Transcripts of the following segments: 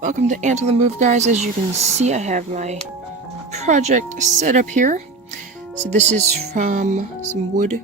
Welcome to Ant on the Move, guys. As you can see, I have my project set up here. So this is from some wood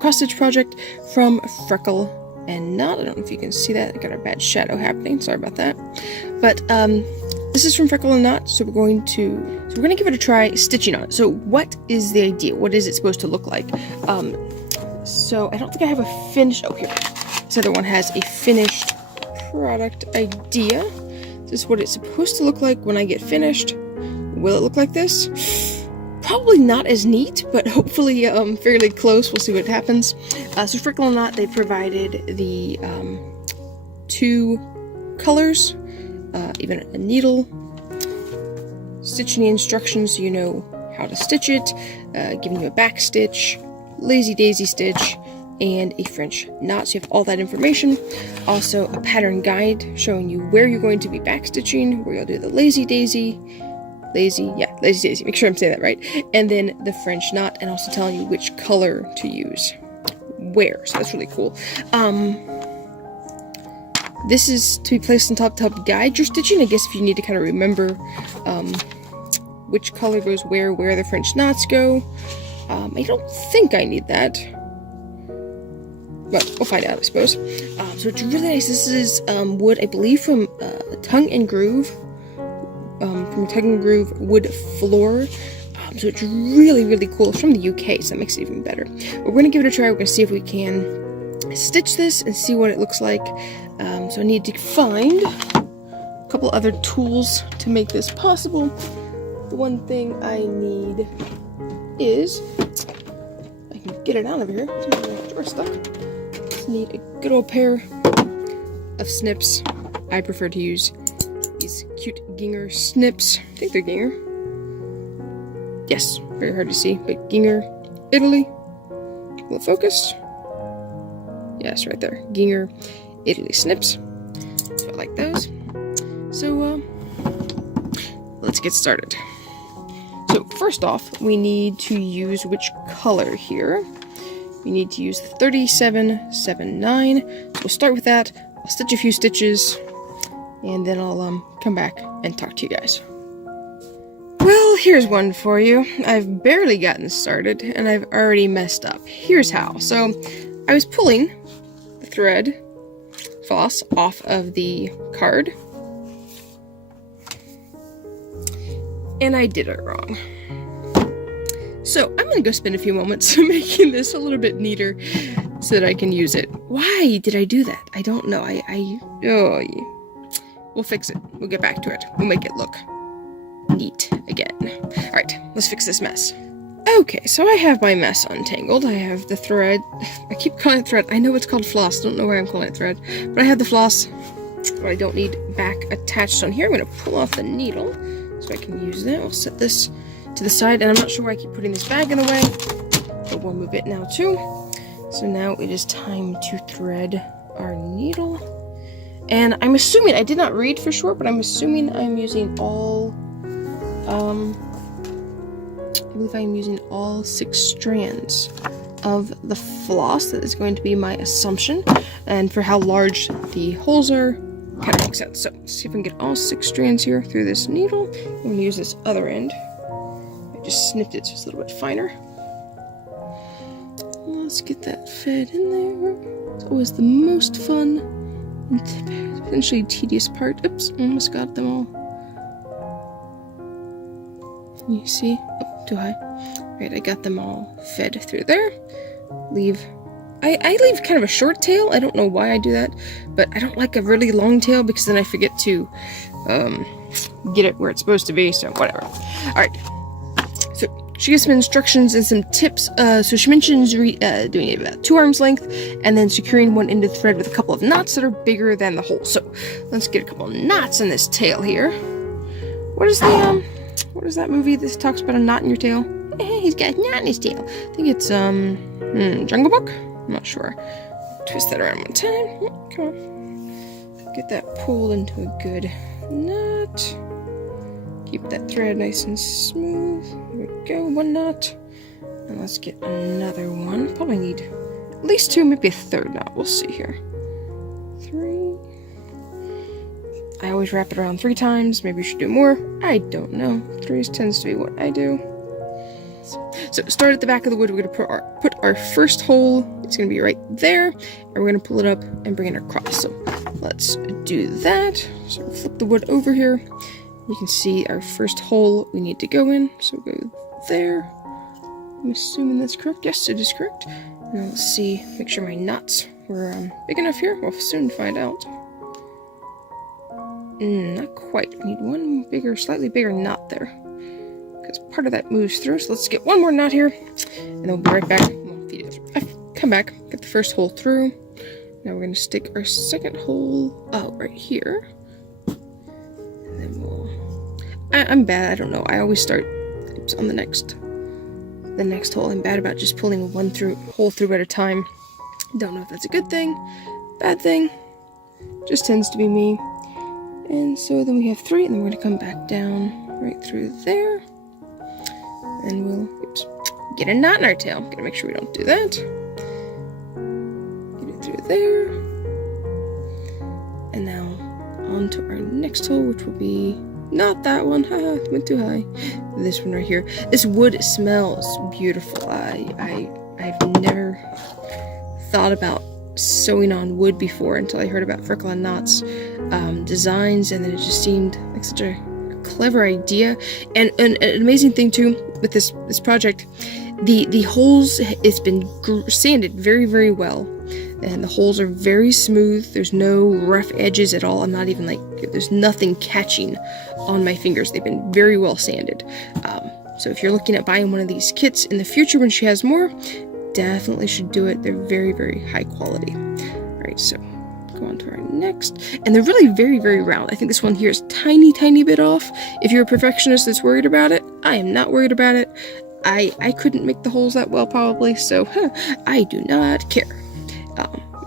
cross-stitch project from Freckle and Knot. I don't know if you can see that. I got a bad shadow happening. Sorry about that. But this is from Freckle and Knot. So we're going to give it a try stitching on it. So what is the idea? What is it supposed to look like? So I don't think I have a finished. Oh, here. This other one has a finished product idea. This is what it's supposed to look like when I get finished. Will it look like this? Probably not as neat, but hopefully fairly close. We'll see what happens. So Freckle and Knot, they provided the 2 colors, even a needle, stitching the instructions so you know how to stitch it, giving you a back stitch, lazy daisy stitch, and a French knot, so you have all that information. Also a pattern guide showing you where you're going to be backstitching, where you'll do the lazy daisy, make sure I'm saying that right, and then the French knot, and also telling you which color to use where, so that's really cool. This is to be placed on top to help guide your stitching, I guess, if you need to kind of remember which color goes where the French knots go. I don't think I need that, but we'll find out, I suppose. So it's really nice. This is wood, I believe, from Tongue and Groove, wood floor. So it's really, really cool. It's from the UK, so that makes it even better. But we're going to give it a try. We're going to see if we can stitch this and see what it looks like. So I need to find a couple other tools to make this possible. The one thing I need is, I can get it out of here. The drawer stuck. Need a good old pair of snips. I prefer to use these cute Ginger snips. I think they're Ginger. Yes, very hard to see, but Ginger, Italy. Will it focus? Yes, right there. Ginger, Italy snips. So I like those. So let's get started. So first off, we need to use which color here. We need to use the 3779. So we'll start with that. I'll stitch a few stitches, and then I'll come back and talk to you guys. Well, here's one for you. I've barely gotten started, and I've already messed up. Here's how. So I was pulling the thread floss off of the card, and I did it wrong. So I'm going to go spend a few moments making this a little bit neater so that I can use it. Why did I do that? I don't know. We'll fix it. We'll get back to it. We'll make it look neat again. Alright, let's fix this mess. Okay, so I have my mess untangled. I have the thread. I keep calling it thread. I know it's called floss. I don't know why I'm calling it thread. But I have the floss, but I don't need back attached on here. I'm going to pull off the needle so I can use that. I'll set this to the side, and I'm not sure why I keep putting this bag in the way, but we'll move it now too. So now it is time to thread our needle, and I'm assuming, I did not read for sure, but I'm assuming I'm using all, I believe I'm using all 6 strands of the floss. That is going to be my assumption, and for how large the holes are, kind of makes sense. So let's see if I can get all 6 strands here through this needle. I'm going to use this other end. Just snipped it so it's a little bit finer. Let's get that fed in there. It's always the most fun and potentially tedious part. Oops, almost got them all. You see? Oh, too high. Right, I got them all fed through there. I leave kind of a short tail. I don't know why I do that, but I don't like a really long tail because then I forget to get it where it's supposed to be, so whatever. Alright. So she gives some instructions and some tips. So she mentions doing it about 2 arms length, and then securing one end of the thread with a couple of knots that are bigger than the hole. So let's get a couple of knots in this tail here. What is that movie that talks about a knot in your tail? He's got a knot in his tail. I think it's Jungle Book. I'm not sure. Twist that around one time. Come on, get that pulled into a good knot. Keep that thread nice and smooth. There we go, 1 knot. And let's get another one. Probably need at least 2, maybe a 3rd knot. We'll see here. 3, I always wrap it around 3 times. Maybe you should do more. I don't know. 3 tends to be what I do. So start at the back of the wood. We're going to put our first hole. It's going to be right there. And we're going to pull it up and bring it across. So let's do that. So we'll flip the wood over here. You can see our first hole we need to go in. So go there. I'm assuming that's correct. Yes, it is correct. Now let's see. Make sure my knots were big enough here. We'll soon find out. Not quite. We need one bigger, slightly bigger knot there. Because part of that moves through. So let's get one more knot here. And then we'll be right back. We'll feed it through. Come back. Get the first hole through. Now we're going to stick our second hole out right here. And then we'll... I'm bad. I don't know. I always start on the next hole. I'm bad about just pulling one hole through at a time. Don't know if that's a good thing, bad thing. Just tends to be me. And so then we have 3, and then we're going to come back down right through there. And we'll get a knot in our tail. Gotta make sure we don't do that. Get it through there. And now on to our next hole, which will be not that one. Haha, went too high. This one right here. This wood smells beautiful. I've never thought about sewing on wood before until I heard about Freckle and Knot's designs, and then it just seemed like such a clever idea. And an amazing thing too with this project, the holes, it's been sanded very, very well, and the holes are very smooth. There's no rough edges at all. I'm not even there's nothing catching on my fingers. They've been very well sanded. So if you're looking at buying one of these kits in the future when she has more, definitely should do it. They're very, very high quality. All right, so go on to our next. And they're really very, very round. I think this one here is tiny, tiny bit off. If you're a perfectionist that's worried about it, I am not worried about it. I couldn't make the holes that well probably, so I do not care.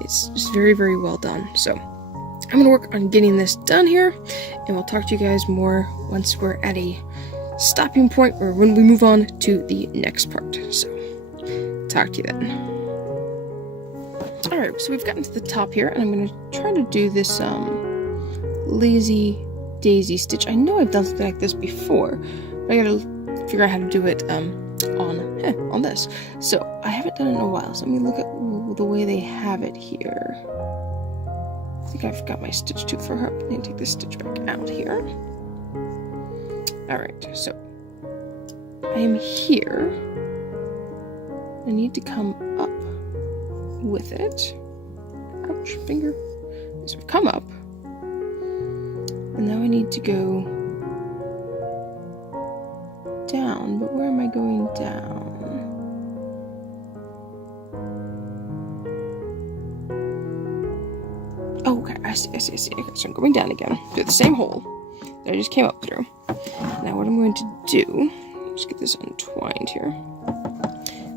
It's just very, very well done. So I'm going to work on getting this done here, and we'll talk to you guys more once we're at a stopping point, or when we move on to the next part. So talk to you then. Alright, so we've gotten to the top here, and I'm going to try to do this lazy daisy stitch. I know I've done something like this before, but I gotta figure out how to do it on this. So I haven't done it in a while, so let me look at the way they have it here. I think I've got my stitch too far up. I'm going to take this stitch back out here. Alright, so I am here. I need to come up with it. Ouch, finger. So I've come up. And now I need to go down. But where am I going down? Oh, okay, I see. Okay, so I'm going down again. Do the same hole that I just came up through. Now what I'm going to do, just get this untwined here.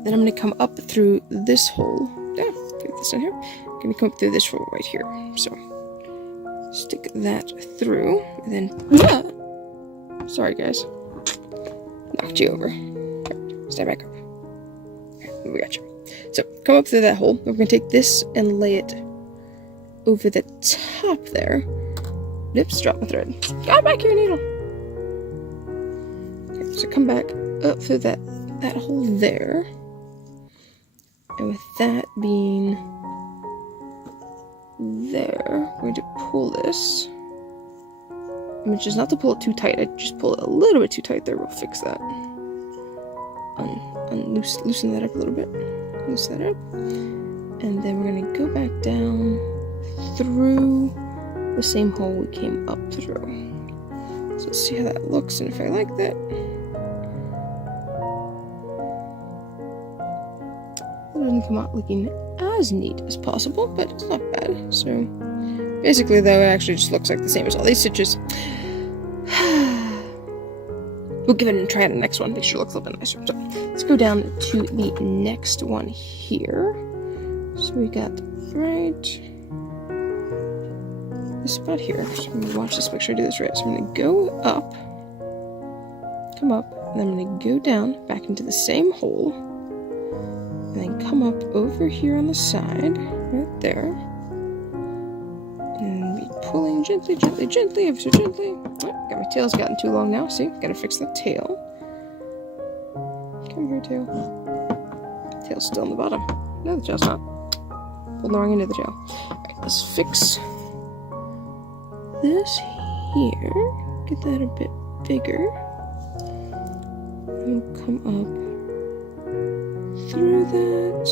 Then I'm going to come up through this hole. Yeah, get this in here. I'm going to come up through this hole right here. So, stick that through, and then... Sorry, guys. Knocked you over. Right, stand back up. Okay, we got you. So, come up through that hole. We're going to take this and lay it over the top there. Oops, drop my thread. Got back your needle. Okay, so come back up through that hole there. And with that being there, we're going to pull this. Which is not to pull it too tight. I just pull it a little bit too tight there. We'll fix that. Loosen that up a little bit. Loosen that up. And then we're going to go back down through the same hole we came up through. So let's see how that looks and if I like that. It doesn't come out looking as neat as possible, but it's not bad. So basically though, it actually just looks like the same as all these stitches. We'll give it a try on the next one, make sure it looks a little bit nicer. So let's go down to the next one here. So we got right this spot here. So I'm gonna watch this, make sure I do this right. So I'm gonna go up, come up, and then I'm gonna go down back into the same hole, and then come up over here on the side, right there. And be pulling gently, gently, gently, ever so gently. Oh, got my tail's gotten too long now. See, gotta fix the tail. Come here, tail. Tail's still in the bottom. No, the tail's not. Pulled the wrong end of the tail. Alright, let's fix this here. Get that a bit bigger. And come up through that.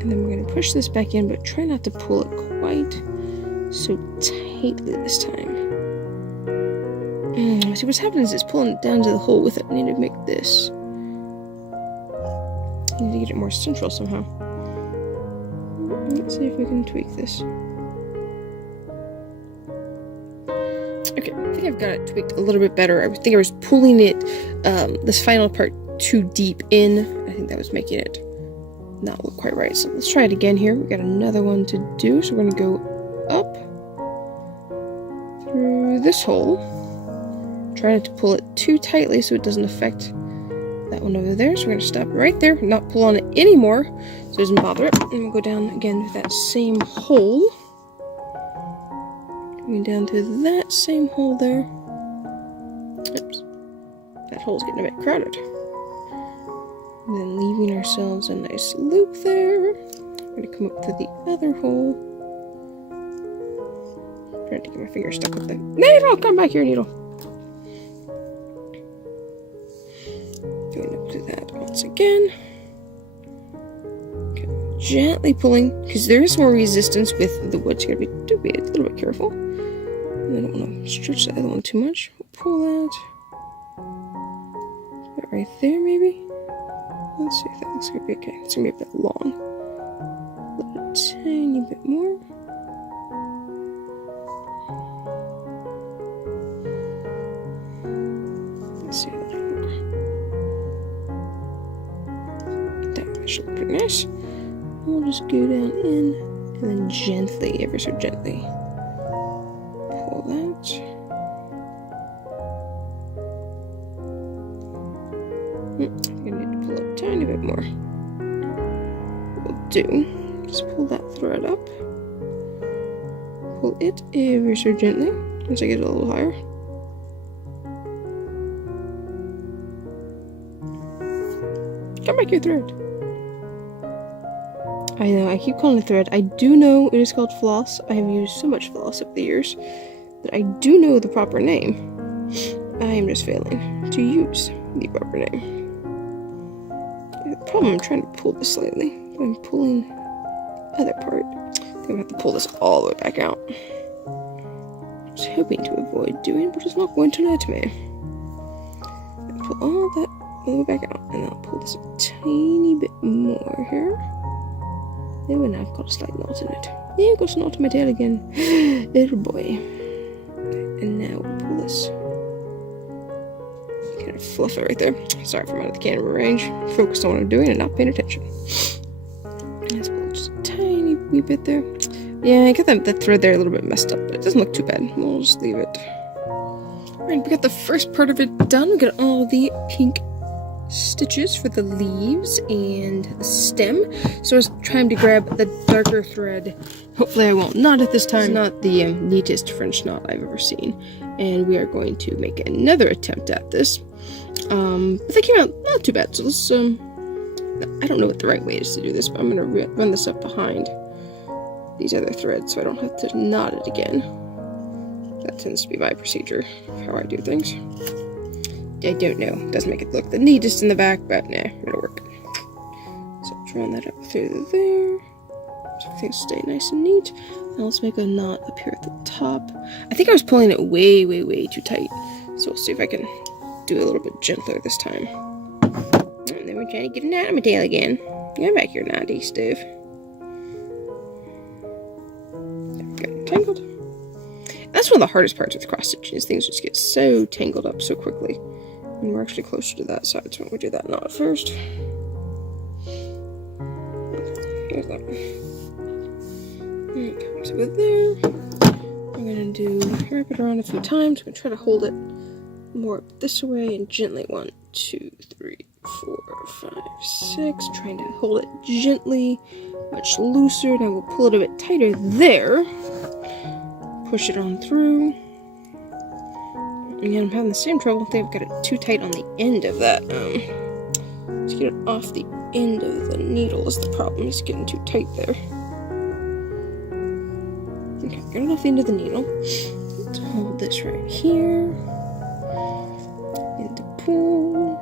And then we're going to push this back in, but try not to pull it quite so tightly this time. See, what's happening is it's pulling down to the hole with it. I need to make this. I need to get it more central somehow. Let's see if we can tweak this. Okay, I think I've got it tweaked a little bit better. I think I was pulling it, this final part too deep in. I think that was making it not look quite right. So let's try it again here. We got another one to do. So we're going to go up through this hole. Try not to pull it too tightly so it doesn't affect that one over there. So we're going to stop right there, not pull on it anymore so it doesn't bother it. And we'll go down again to that same hole. Going down to that same hole there. Oops. That hole's getting a bit crowded. And then leaving ourselves a nice loop there. We're going to come up to the other hole. Trying to get my finger stuck up there. Needle! Come back here, needle! Going up to that once again. Okay. Gently pulling, because there is more resistance with the wood. So you gotta be a little bit careful. And I don't want to stretch the other one too much. We'll pull that. About right there, maybe? Let's see if that looks gonna be okay. It's gonna be a bit long. A tiny bit more. Let's see how that looks. That should look pretty nice. We'll just go down in and then gently, ever so gently, pull that. I'm gonna need to pull it a tiny bit more. We'll do. Just pull that thread up. Pull it ever so gently once I get it a little higher. Come back your thread. I know, I keep calling it thread. I do know it is called floss. I have used so much floss over the years that I do know the proper name. I am just failing to use the proper name. The problem, I'm trying to pull this slightly. I'm pulling the other part. I think I'm gonna have to pull this all the way back out. I was hoping to avoid doing, but it's not going to let me. I'll pull all that all the way back out, and I'll pull this a tiny bit more here. There, and I've got a slight knot in it. Yeah, I've got a knot in my tail again. Little boy. And now we'll pull this. Kind of fluff it right there. Sorry if I'm out of the camera range. Focused on what I'm doing and not paying attention. Let's pull just a tiny wee bit there. Yeah, I got that thread there a little bit messed up, but it doesn't look too bad. We'll just leave it. Alright, we got the first part of it done. We got all the pink stitches for the leaves and the stem. So it's time to grab the darker thread. Hopefully I won't knot it this time. It's not the neatest French knot I've ever seen. And we are going to make another attempt at this. But they came out not too bad. So let's, I don't know what the right way is to do this, but I'm going to run this up behind these other threads so I don't have to knot it again. That tends to be my procedure of how I do things. I don't know. It doesn't make it look the neatest in the back, but nah, it'll work. So let's run that up through there. So things stay nice and neat. Now let's make a knot up here at the top. I think I was pulling it way, way, way too tight. So we'll see if I can do it a little bit gentler this time. And then we're trying to get a knot on my tail again. Get back here, naughty stuff. There we go, tangled. That's one of the hardest parts with cross stitching, is things just get so tangled up so quickly. And we're actually closer to that side, so we'll do that knot first. Okay, here's that one. And it comes over there. We're gonna wrap it around a few times. We're gonna try to hold it more this way and gently 1, 2, 3, 4, 5, 6. Trying to hold it gently, much looser. Now we'll pull it a bit tighter there. Push it on through. Again, I'm having the same trouble. I think I've got it too tight on the end of that. To get it off the end of the needle is the problem. It's getting too tight there. Okay, get it off the end of the needle. Let's hold this right here. And to pull.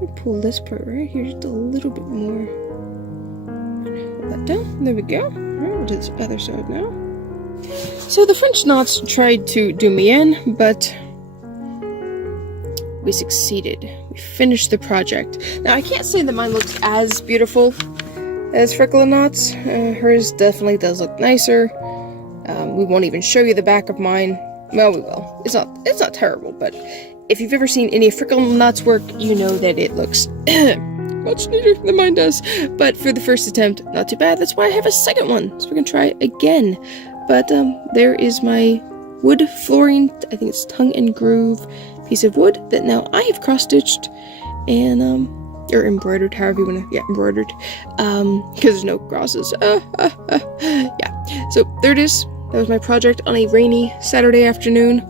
Let me pull this part right here just a little bit more. Hold that down. There we go. Alright, we'll do this other side now. So the French knots tried to do me in, but we succeeded. We finished the project. Now, I can't say that mine looks as beautiful as Freckle and Knot's. Hers definitely does look nicer. We won't even show you the back of mine. Well, we will. It's not terrible, but if you've ever seen any of Freckle and Knot's work, you know that it looks much neater than mine does. But for the first attempt, not too bad. That's why I have a second one, so we're gonna try again. But there is my wood flooring, I think it's tongue and groove piece of wood that now I have cross-stitched and, or embroidered, however you want to, yeah, embroidered, because there's no crosses. Yeah, so there it is. That was my project on a rainy Saturday afternoon.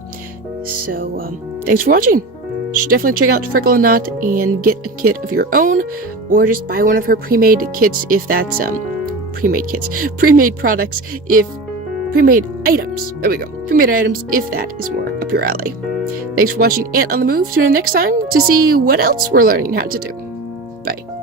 So, thanks for watching. You should definitely check out Freckle and Knot and get a kit of your own, or just buy one of her pre-made kits if that's, pre-made products if pre-made items. There we go. Pre-made items if that is more up your alley. Thanks for watching Ant on the Move. Tune in next time to see what else we're learning how to do.